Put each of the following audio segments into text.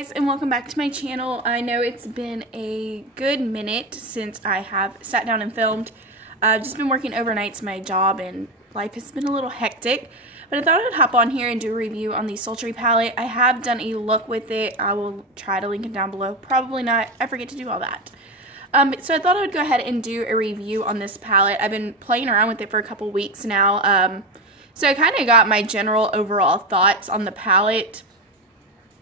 guys, and welcome back to my channel. I know it's been a good minute since I have sat down and filmed. I've just been working overnights, my job and life has been a little hectic, but I thought I'd hop on here and do a review on the Sultry palette. I have done a look with it. I will try to link it down below. Probably not. I forget to do all that. So I thought I would go ahead and do a review on this palette. I've been playing around with it for a couple weeks now. So I kind of got my general overall thoughts on the palette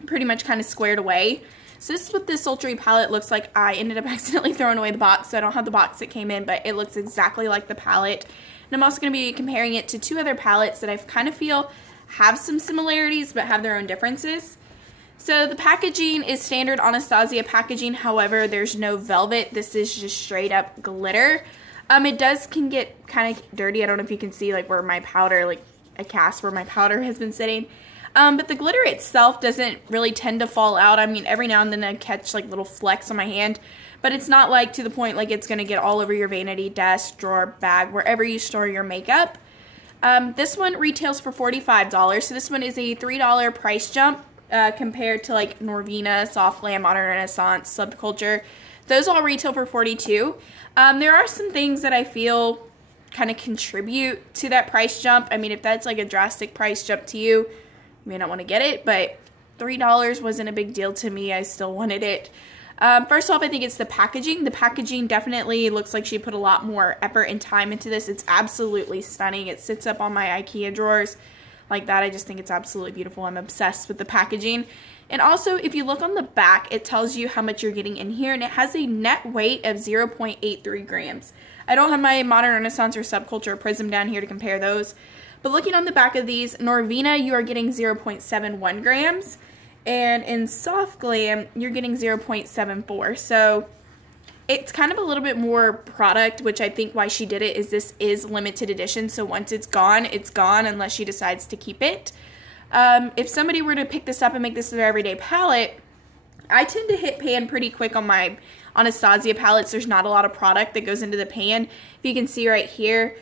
pretty much kind of squared away. So this is what this Sultry palette looks like. I ended up accidentally throwing away the box, so I don't have the box that came in, but it looks exactly like the palette. And I'm also going to be comparing it to two other palettes that I kind of feel have some similarities but have their own differences. So the packaging is standard Anastasia packaging, however there's no velvet. This is just straight up glitter. It can get kind of dirty. I don't know if you can see like where my powder, like a cast where my powder has been sitting. But the glitter itself doesn't really tend to fall out. I mean, every now and then I catch like little flecks on my hand, but it's not like to the point like it's going to get all over your vanity, desk, drawer, bag, wherever you store your makeup. This one retails for $45, so this one is a $3 price jump compared to like Norvina, Soft Glam, Modern Renaissance, Subculture. Those all retail for $42. There are some things that I feel kind of contribute to that price jump. I mean, if that's like a drastic price jump to you, you may not want to get it, but $3 wasn't a big deal to me. I still wanted it. First off, I think it's the packaging. The packaging definitely looks like she put a lot more effort and time into this. It's absolutely stunning. It sits up on my IKEA drawers like that. I just think it's absolutely beautiful. I'm obsessed with the packaging. And also, if you look on the back, it tells you how much you're getting in here, and it has a net weight of 0.83 grams. I don't have my Modern Renaissance or Subculture or Prism down here to compare those. But looking on the back of these, Norvina, you are getting 0.71 grams. And in Soft Glam, you're getting 0.74. So it's kind of a little bit more product, which I think why she did it is this is limited edition. So once it's gone unless she decides to keep it. If somebody were to pick this up and make this their everyday palette, I tend to hit pan pretty quick on my Anastasia palettes. There's not a lot of product that goes into the pan. If you can see right here,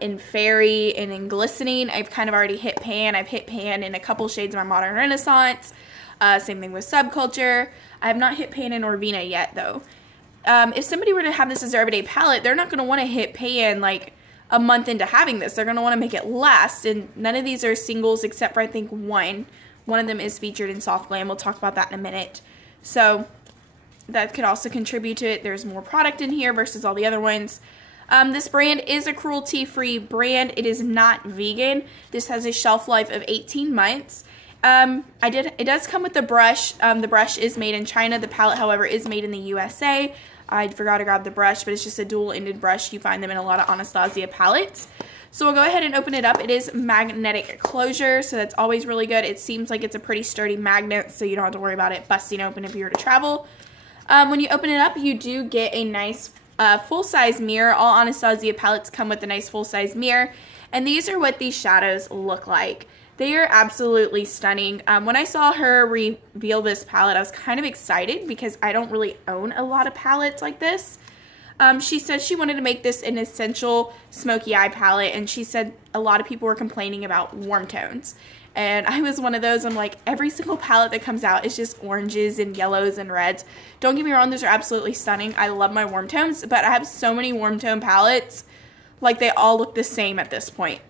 in Fairy and in Glistening, I've kind of already hit pan. I've hit pan in a couple shades of my Modern Renaissance. Same thing with Subculture. I have not hit pan in Norvina yet, though. If somebody were to have this as their everyday palette, they're not going to want to hit pan like a month into having this. They're going to want to make it last, and none of these are singles except for I think one. One of them is featured in Soft Glam. We'll talk about that in a minute. So that could also contribute to it. There's more product in here versus all the other ones. This brand is a cruelty-free brand. It is not vegan. This has a shelf life of 18 months. It does come with the brush. The brush is made in China. The palette, however, is made in the USA. I forgot to grab the brush, but it's just a dual-ended brush. You find them in a lot of Anastasia palettes. So we'll go ahead and open it up. It is magnetic closure, so that's always really good. It seems like it's a pretty sturdy magnet, so you don't have to worry about it busting open if you were to travel. When you open it up, you do get a nice full-size mirror. All Anastasia palettes come with a nice full-size mirror, and these are what these shadows look like. They are absolutely stunning. When I saw her reveal this palette, I was kind of excited because I don't really own a lot of palettes like this. She said she wanted to make this an essential smoky eye palette, and she said a lot of people were complaining about warm tones. And I was one of those. I'm like, every single palette that comes out is just oranges and yellows and reds. Don't get me wrong, those are absolutely stunning. I love my warm tones, but I have so many warm tone palettes, like they all look the same at this point.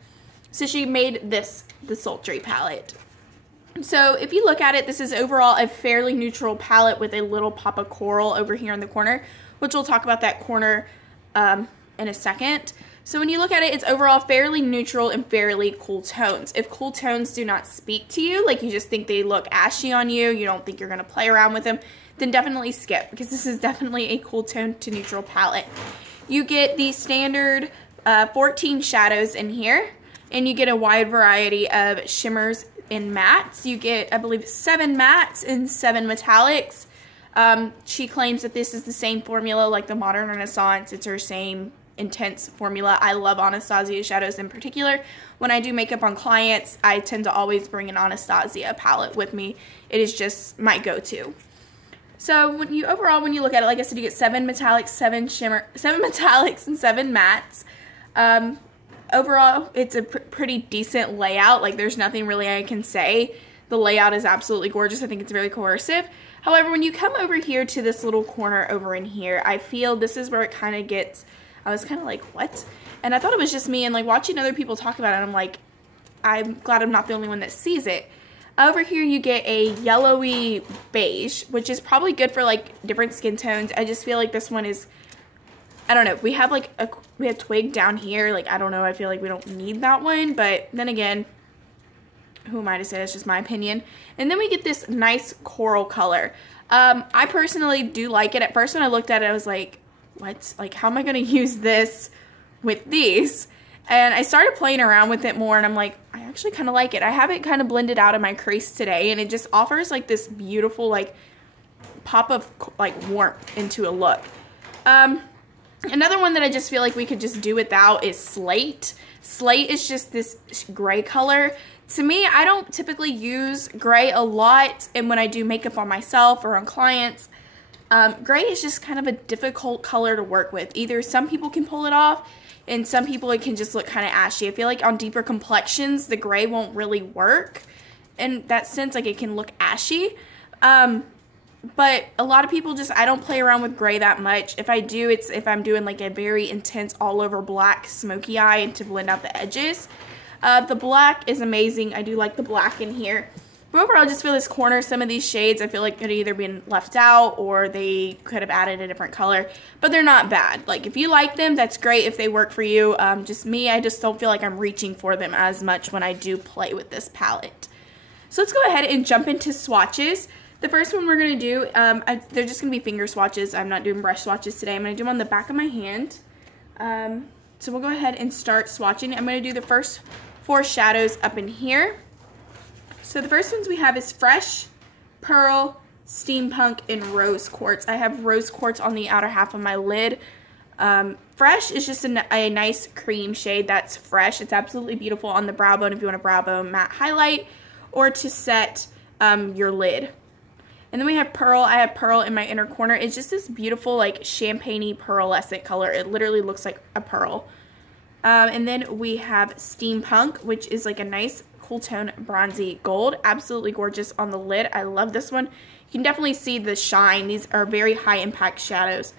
So she made this the Sultry palette. So if you look at it, this is overall a fairly neutral palette with a little pop of coral over here in the corner, which we'll talk about that corner in a second. So when you look at it, it's overall fairly neutral and fairly cool tones. If cool tones do not speak to you, like you just think they look ashy on you, you don't think you're going to play around with them, then definitely skip, because this is definitely a cool tone to neutral palette. You get the standard 14 shadows in here, and you get a wide variety of shimmers and mattes. You get, I believe, 7 mattes and 7 metallics. She claims that this is the same formula like the Modern Renaissance. It's her same intense formula. I love Anastasia shadows in particular. When I do makeup on clients, I tend to always bring an Anastasia palette with me. It is just my go-to. So when you look at it, like I said, you get 7 metallics, 7 metallics, and 7 mattes. Overall, it's a pretty decent layout. Like, there's nothing really I can say The layout is absolutely gorgeous. I think it's very cohesive. However, when you come over here to this little corner over in here, I feel this is where it kind of gets, I was kind of like, what? And I thought it was just me, and like watching other people talk about it, I'm like, I'm glad I'm not the only one that sees it. Over here you get a yellowy beige, which is probably good for like different skin tones. I just feel like this one is, I don't know, we have like we have twig down here, like I don't know, I feel like we don't need that one, but then again, who am I to say? That's just my opinion. And then we get this nice coral color. I personally do like it. At first when I looked at it, I was like, what? Like, how am I going to use this with these? And I started playing around with it more, and I'm like, I actually kind of like it. I have it kind of blended out in my crease today, and it just offers like this beautiful like pop of like warmth into a look. Another one that I just feel like we could just do without is Slate. Slate is just this gray color. To me, I don't typically use gray a lot, and when I do makeup on myself or on clients, gray is just kind of a difficult color to work with. Either some people can pull it off, and some people it can just look kind of ashy. I feel like on deeper complexions, the gray won't really work. In that sense, like it can look ashy. But a lot of people just, I don't play around with gray that much. If I do, it's if I'm doing like a very intense all over black smoky eye and to blend out the edges. The black is amazing. I do like the black in here. But overall, I just feel this corner, some of these shades, I feel like could have either been left out or they could have added a different color. But they're not bad. Like, if you like them, that's great if they work for you. Just me, I just don't feel like I'm reaching for them as much when I do play with this palette. So let's go ahead and jump into swatches. The first one we're going to do, they're just going to be finger swatches. I'm not doing brush swatches today. I'm going to do them on the back of my hand. So we'll go ahead and start swatching. I'm going to do the first 4 shadows up in here. So the first ones we have is Fresh, Pearl, Steampunk, and Rose Quartz. I have Rose Quartz on the outer half of my lid. Fresh is just a nice cream shade that's fresh. It's absolutely beautiful on the brow bone if you want a brow bone matte highlight or to set your lid. And then we have Pearl. I have Pearl in my inner corner. It's just this beautiful like champagne-y pearlescent color. It literally looks like a pearl. And then we have Steampunk, which is like a nice cool tone bronzy gold. Absolutely gorgeous on the lid. I love this one. You can definitely see the shine. These are very high impact shadows.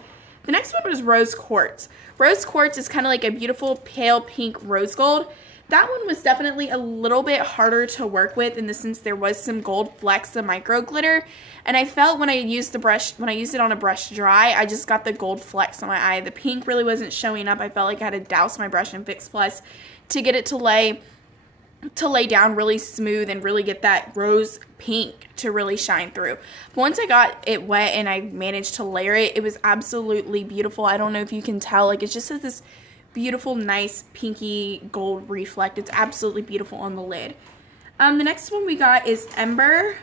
The next one was Rose Quartz. Rose Quartz is kind of like a beautiful pale pink rose gold. That one was definitely a little bit harder to work with in the sense there was some gold flecks, the micro glitter. And I felt when I used the brush, when I used it on a brush dry, I just got the gold flecks on my eye. The pink really wasn't showing up. I felt like I had to douse my brush in Fix Plus to get it to lay down really smooth and really get that rose pink to really shine through. But once I got it wet and I managed to layer it, it was absolutely beautiful. I don't know if you can tell, like it just has this beautiful, nice, pinky gold reflect. It's absolutely beautiful on the lid. The next one we got is Ember,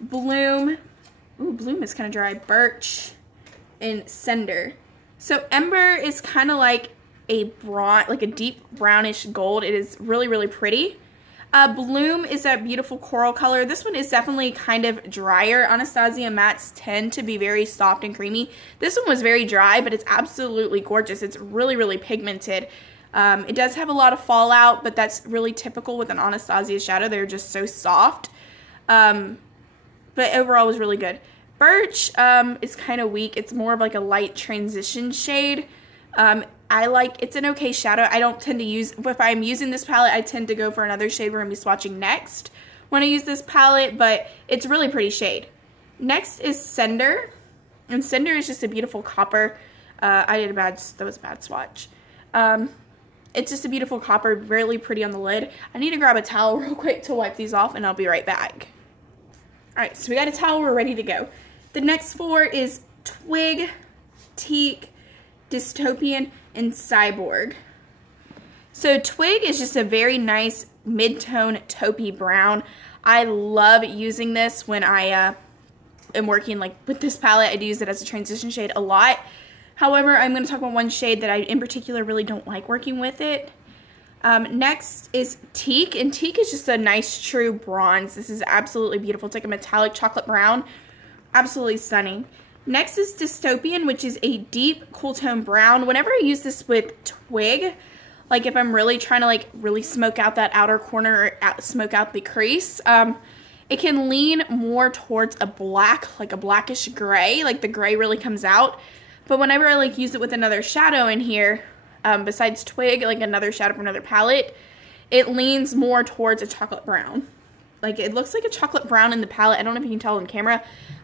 Bloom, ooh, Bloom is kind of dry, Birch, and Cinder. So Ember is kind of like a deep brownish gold. It is really, really pretty. Bloom is that beautiful coral color. This one is definitely kind of drier. Anastasia mattes tend to be very soft and creamy. This one was very dry, but it's absolutely gorgeous. It's really, really pigmented. It does have a lot of fallout, but that's really typical with an Anastasia shadow. They're just so soft. But overall it was really good. Birch is kind of weak. It's more of like a light transition shade. It's an okay shadow. I don't tend to use, if I'm using this palette, I tend to go for another shade we're going to be swatching next when I use this palette, but it's a really pretty shade. Next is Cinder, and Cinder is just a beautiful copper. That was a bad swatch. It's just a beautiful copper, really pretty on the lid. I need to grab a towel real quick to wipe these off, and I'll be right back. Alright, so we got a towel, we're ready to go. The next 4 is Twig, Teak, Dystopian, and Cyborg. So Twig is just a very nice mid-tone taupey brown. I love using this when I am working like with this palette. I do use it as a transition shade a lot. However, I'm going to talk about one shade that I in particular really don't like working with it. Next is Teak, and Teak is just a nice true bronze. This is absolutely beautiful. It's like a metallic chocolate brown. Absolutely stunning. Next is Dystopian, which is a deep cool tone brown. Whenever I use this with Twig, like if I'm really trying to like really smoke out that outer corner or smoke out the crease, It can lean more towards a black, like a blackish gray, like the gray really comes out. But whenever I like use it with another shadow in here, besides Twig, like another shadow from another palette, it leans more towards a chocolate brown. Like it looks like a chocolate brown in the palette. I don't know if you can tell on camera,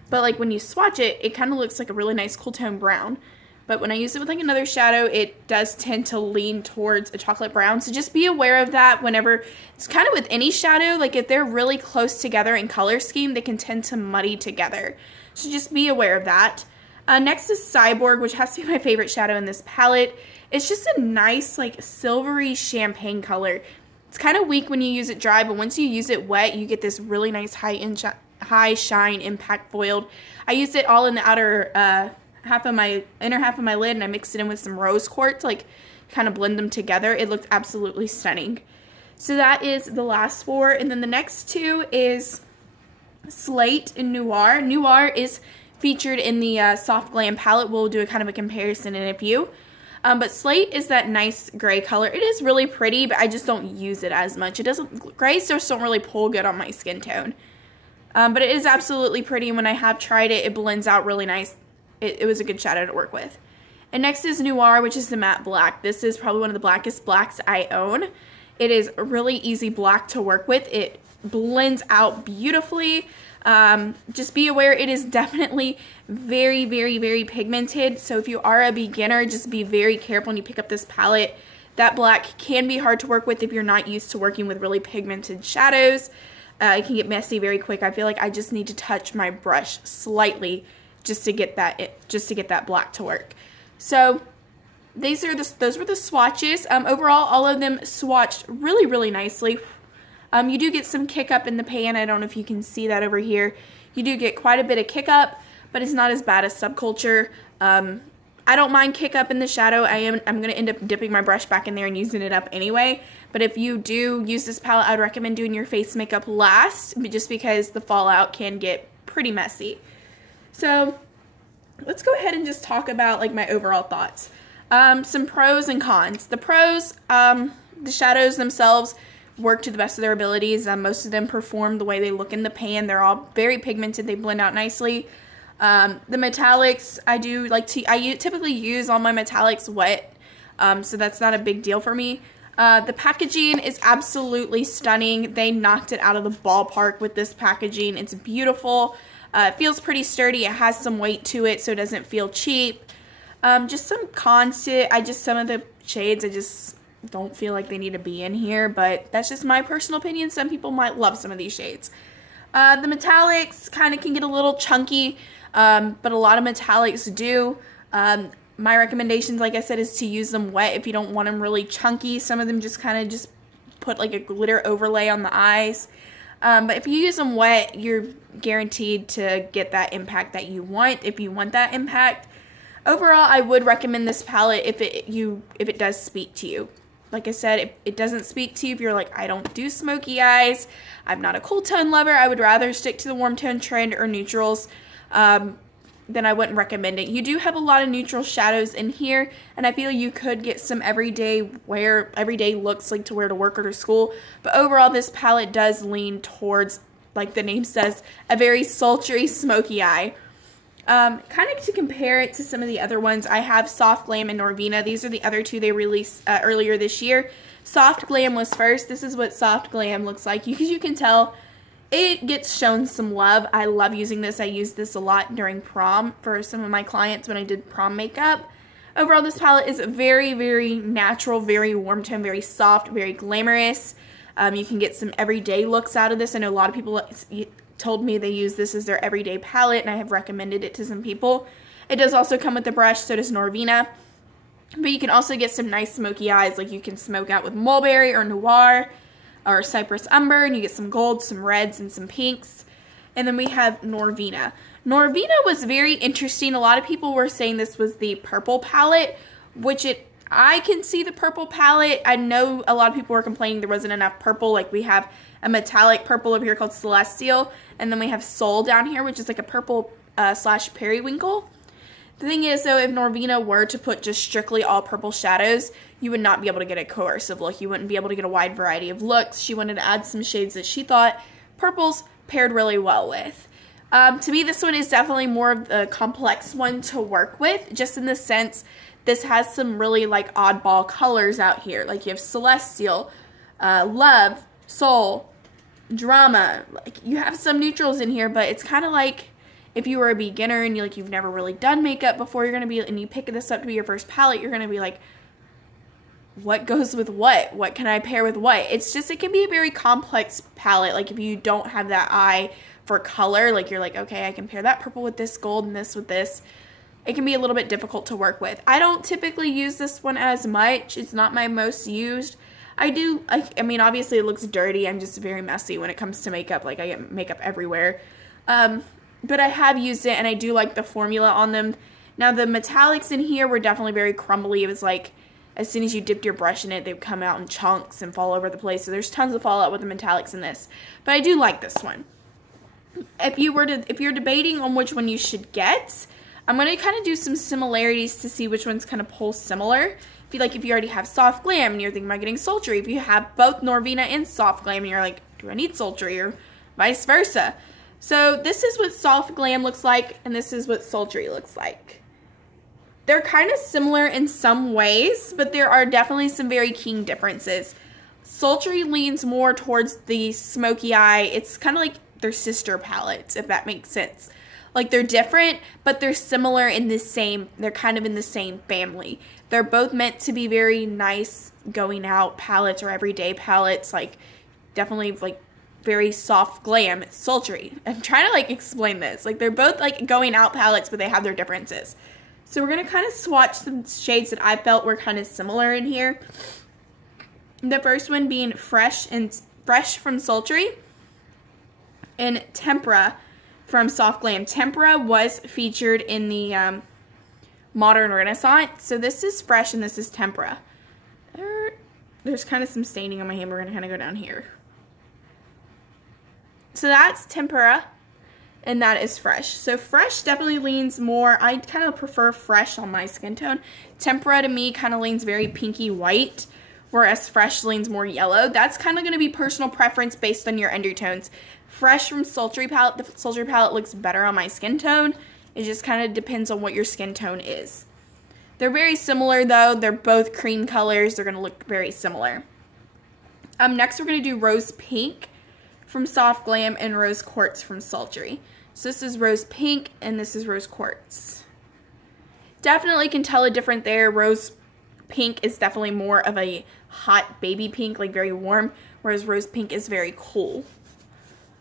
but like when you swatch it, it kind of looks like a really nice cool tone brown. But when I use it with like another shadow, it does tend to lean towards a chocolate brown. So just be aware of that whenever, it's kind of with any shadow, like if they're really close together in color scheme, they can tend to muddy together. So just be aware of that. Next is Cyborg, which has to be my favorite shadow in this palette. It's just a nice like silvery champagne color. It's kind of weak when you use it dry, but once you use it wet, you get this really nice high shine impact foiled. I used it all in the outer inner half of my lid, and I mixed it in with some rose quartz, like kind of blend them together. It looked absolutely stunning. So that is the last 4, and then the next 2 is Slate and Noir. Noir is featured in the Soft Glam palette. We'll do a kind of a comparison in a few. But Slate is that nice gray color. It is really pretty, but I just don't use it as much. Grays just don't really pull good on my skin tone. But it is absolutely pretty, and when I have tried it, it blends out really nice. It was a good shadow to work with. And next is Noir, which is the matte black. This is probably one of the blackest blacks I own. It is a really easy black to work with. It blends out beautifully. Just be aware it is definitely very, very, very pigmented. So if you are a beginner, just be very careful when you pick up this palette. That black can be hard to work with if you're not used to working with really pigmented shadows. It can get messy very quick. I feel like I just need to touch my brush slightly just to get that black to work. So those were the swatches. Overall, all of them swatched really, really nicely. You do get some kick up in the pan. I don't know if you can see that over here. You do get quite a bit of kick up, but it's not as bad as Subculture. I don't mind kick up in the shadow. I'm going to end up dipping my brush back in there and using it up anyway. But if you do use this palette, I'd recommend doing your face makeup last, just because the fallout can get pretty messy. So let's go ahead and just talk about like my overall thoughts. Some pros and cons. The pros, the shadows themselves work to the best of their abilities. Most of them perform the way they look in the pan. They're all very pigmented. They blend out nicely. The metallics, I typically use all my metallics wet, so that's not a big deal for me. The packaging is absolutely stunning. They knocked it out of the ballpark with this packaging. It's beautiful. It feels pretty sturdy. It has some weight to it, so it doesn't feel cheap. Just some cons to it. Some of the shades, I just don't feel like they need to be in here, but that's just my personal opinion. Some people might love some of these shades. The metallics kind of can get a little chunky, but a lot of metallics do. My recommendations, like I said, is to use them wet if you don't want them really chunky. Some of them just kind of put like a glitter overlay on the eyes. But if you use them wet, you're guaranteed to get that impact that you want, if you want that impact. Overall, I would recommend this palette if it does speak to you. Like I said, if it doesn't speak to you, if you're like, I don't do smoky eyes, I'm not a cool tone lover, I would rather stick to the warm tone trend or neutrals, then I wouldn't recommend it. You do have a lot of neutral shadows in here, and I feel you could get some everyday looks, like to wear to work or to school. But overall, this palette does lean towards, like the name says, a very sultry, smoky eye. Kind of to compare it to some of the other ones, I have Soft Glam and Norvina. These are the other two they released earlier this year. Soft Glam was first. This is what Soft Glam looks like. You can tell it gets shown some love. I love using this. I used this a lot during prom for some of my clients when I did prom makeup. Overall, this palette is very, very natural, very warm tone, very soft, very glamorous. You can get some everyday looks out of this. I know a lot of people told me they use this as their everyday palette, and I have recommended it to some people. It does also come with a brush, so does Norvina. But you can also get some nice smoky eyes, like you can smoke out with Mulberry or Noir or Cypress Umber, and you get some golds, some reds, and some pinks. And then we have Norvina. Norvina was very interesting. A lot of people were saying this was the purple palette, which I can see the purple palette. I know a lot of people were complaining there wasn't enough purple. Like we have a metallic purple over here called Celestial, and then we have Soul down here, which is like a purple slash periwinkle. The thing is, though, if Norvina were to put just strictly all purple shadows, you would not be able to get a cohesive look. You wouldn't be able to get a wide variety of looks. She wanted to add some shades that she thought purples paired really well with. To me, this one is definitely more of the complex one to work with, just in the sense this has some really like oddball colors out here. Like you have Celestial, Love, Soul, Drama. Like you have some neutrals in here, but it's kind of like if you were a beginner and you've never really done makeup before, and you pick this up to be your first palette, you're gonna be like, what goes with what? What can I pair with what? It can be a very complex palette. Like if you don't have that eye for color, like you're like, okay, I can pair that purple with this gold and this with this. It can be a little bit difficult to work with. I don't typically use this one as much. It's not my most used. I mean, obviously it looks dirty. I'm just very messy when it comes to makeup. Like I get makeup everywhere. But I have used it and I do like the formula on them. Now the metallics in here were definitely very crumbly. It was like, as soon as you dipped your brush in it, they'd come out in chunks and fall over the place. So there's tons of fallout with the metallics in this. But I do like this one. If you're debating on which one you should get, I'm going to kind of do some similarities to see which ones kind of pull similar. If you already have Soft Glam and you're thinking about getting Sultry, if you have both Norvina and Soft Glam and you're like, do I need Sultry, or vice versa. So this is what Soft Glam looks like and this is what Sultry looks like. They're kind of similar in some ways, but there are definitely some very keen differences. Sultry leans more towards the smoky eye. It's kind of like their sister palettes, if that makes sense. Like they're different, but they're similar in they're kind of in the same family. They're both meant to be very nice going out palettes or everyday palettes, like definitely like very soft glam, sultry. I'm trying to like explain this. Like they're both like going out palettes, but they have their differences. So we're going to kind of swatch some shades that I felt were kind of similar in here. The first one being Fresh from Sultry and Tempera from Soft Glam. Tempera was featured in the Modern Renaissance. So this is Fresh and this is Tempera. There's kind of some staining on my hand. We're going to kind of go down here. So that's Tempera. And that is Fresh. So Fresh definitely leans more, I kind of prefer Fresh on my skin tone. Tempera to me kind of leans very pinky white, whereas Fresh leans more yellow. That's kind of going to be personal preference based on your undertones. Fresh from Sultry Palette, the Sultry Palette looks better on my skin tone. It just kind of depends on what your skin tone is. They're very similar though. They're both cream colors. They're going to look very similar. Next we're going to do Rose Pink from Soft Glam and Rose Quartz from Sultry. So this is Rose Pink and this is Rose Quartz. Definitely can tell a difference there. Rose Pink is definitely more of a hot baby pink, like very warm, whereas Rose Pink is very cool.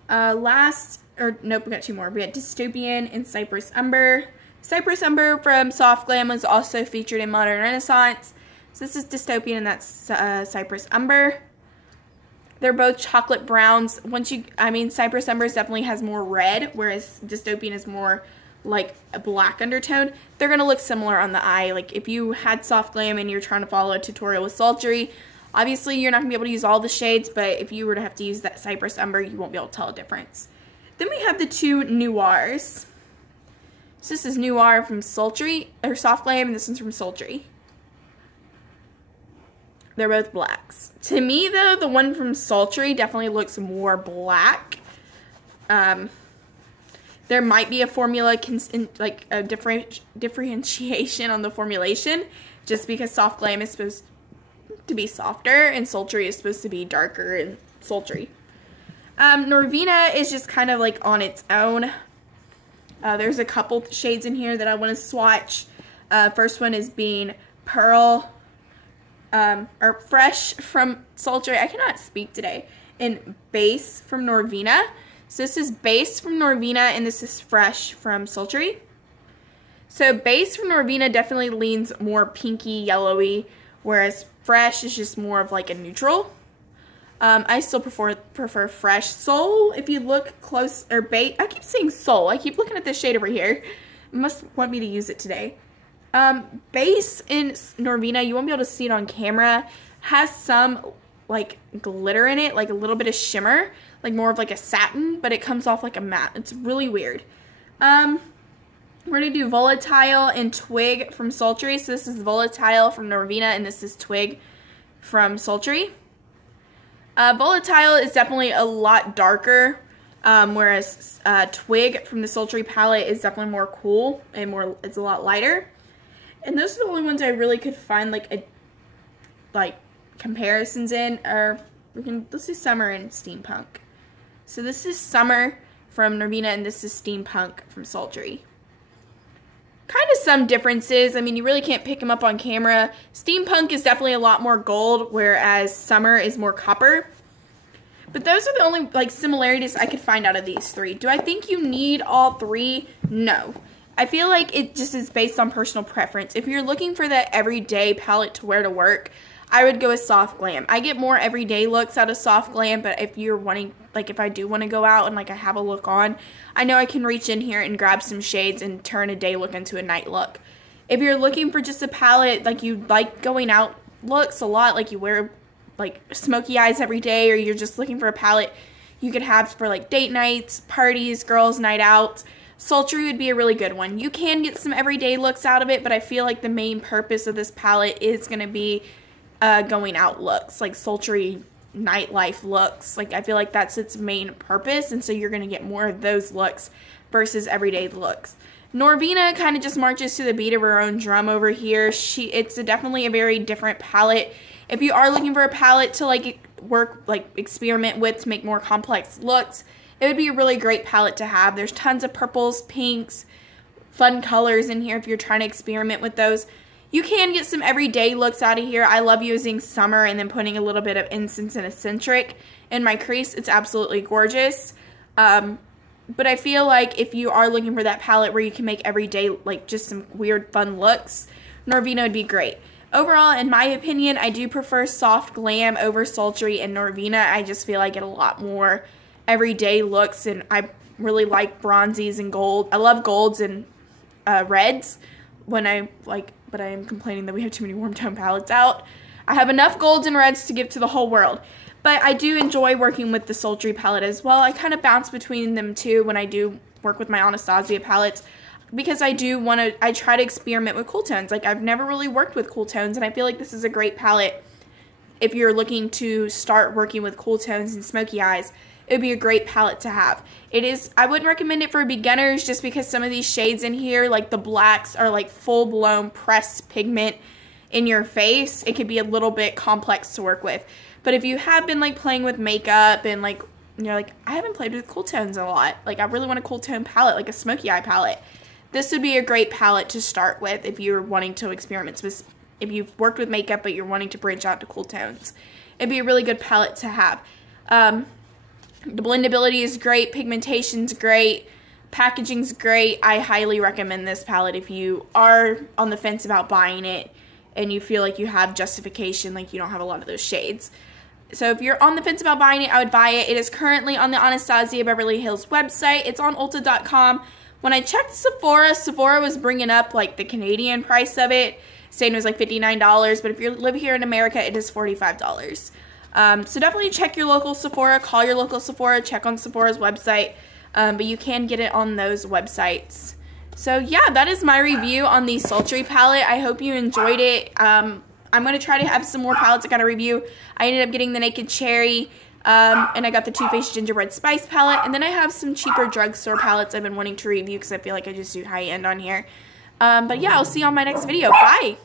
Nope, we got two more. We got Dystopian and Cypress Umber. Cypress Umber from Soft Glam was also featured in Modern Renaissance. So this is Dystopian and that's Cypress Umber. They're both chocolate browns. Cypress Umber definitely has more red, whereas Dystopian is more like a black undertone. They're going to look similar on the eye. Like if you had Soft Glam and you're trying to follow a tutorial with Sultry, obviously you're not going to be able to use all the shades, but if you were to have to use that Cypress Umber, you won't be able to tell a difference. Then we have the two Noirs. So this is Noir from Sultry, or Soft Glam, and this one's from Sultry. They're both blacks. To me, though, the one from Sultry definitely looks more black. There might be a formula, like a differentiation on the formulation, just because Soft Glam is supposed to be softer and Sultry is supposed to be darker and sultry. Norvina is just kind of like on its own. There's a couple shades in here that I want to swatch. First one is being Pearl. Or Fresh from Sultry. I cannot speak today. And Base from Norvina. So this is Base from Norvina and this is Fresh from Sultry. So Base from Norvina definitely leans more pinky, yellowy, whereas Fresh is just more of like a neutral. I still prefer Fresh. Soul, if you look close, or Base, I keep saying Soul. I keep looking at this shade over here. It must want me to use it today. Base in Norvina, you won't be able to see it on camera, has some like glitter in it, like a little bit of shimmer, like more of like a satin, but it comes off like a matte. It's really weird. We're going to do Volatile and Twig from Sultry. So this is Volatile from Norvina and this is Twig from Sultry. Volatile is definitely a lot darker. whereas Twig from the Sultry palette is definitely more cool and it's a lot lighter. And those are the only ones I really could find like comparisons in. Or let's do Summer and Steampunk. So this is Summer from Norvina, and this is Steampunk from Sultry. Kind of some differences. I mean, you really can't pick them up on camera. Steampunk is definitely a lot more gold, whereas Summer is more copper. But those are the only like similarities I could find out of these three. Do I think you need all three? No. I feel like it just is based on personal preference. If you're looking for that everyday palette to wear to work, I would go with Soft Glam. I get more everyday looks out of Soft Glam, but if you're wanting, like if I do want to go out and like I have a look on, I know I can reach in here and grab some shades and turn a day look into a night look. If you're looking for just a palette, like you like going out looks a lot, like you wear like smoky eyes every day, or you're just looking for a palette you could have for like date nights, parties, girls' night out, Sultry would be a really good one. You can get some everyday looks out of it, but I feel like the main purpose of this palette is going to be going out looks, like sultry nightlife looks. Like I feel like that's its main purpose, and so you're going to get more of those looks versus everyday looks. Norvina kind of just marches to the beat of her own drum over here. It's definitely a very different palette. If you are looking for a palette to like work, like experiment with to make more complex looks, it would be a really great palette to have. There's tons of purples, pinks, fun colors in here if you're trying to experiment with those. You can get some everyday looks out of here. I love using Summer and then putting a little bit of Incense and Eccentric in my crease. It's absolutely gorgeous. But I feel like if you are looking for that palette where you can make everyday, like just some weird fun looks, Norvina would be great. Overall, in my opinion, I do prefer Soft Glam over Sultry and Norvina. I just feel I get a lot more everyday looks, and I really like bronzies and gold. I love golds and reds when but I am complaining that we have too many warm tone palettes out. I have enough golds and reds to give to the whole world. But I do enjoy working with the Sultry palette as well. I kind of bounce between them too when I do work with my Anastasia palettes, because I try to experiment with cool tones. Like I've never really worked with cool tones, and I feel like this is a great palette if you're looking to start working with cool tones and smoky eyes. It would be a great palette to have. I wouldn't recommend it for beginners just because some of these shades in here, like the blacks, are like full-blown pressed pigment in your face. It could be a little bit complex to work with. But if you have been like playing with makeup and like you're like, I haven't played with cool tones a lot, like I really want a cool tone palette, like a smoky eye palette, this would be a great palette to start with if you're wanting to experiment with. If you've worked with makeup but you're wanting to branch out to cool tones, it'd be a really good palette to have. The blendability is great, pigmentation's great, packaging's great. I highly recommend this palette if you are on the fence about buying it and you feel like you have justification, like you don't have a lot of those shades. So if you're on the fence about buying it, I would buy it. It is currently on the Anastasia Beverly Hills website. It's on Ulta.com. When I checked Sephora, Sephora was bringing up like the Canadian price of it, saying it was like $59, but if you live here in America, it is $45. So definitely check your local Sephora, call your local Sephora, check on Sephora's website, but you can get it on those websites. So yeah, that is my review on the Sultry palette. I hope you enjoyed it. I'm going to try to have some more palettes I got to review. I ended up getting the Naked Cherry, and I got the Too Faced Gingerbread Spice palette, and then I have some cheaper drugstore palettes I've been wanting to review because I feel like I just do high-end on here. But yeah, I'll see you on my next video. Bye!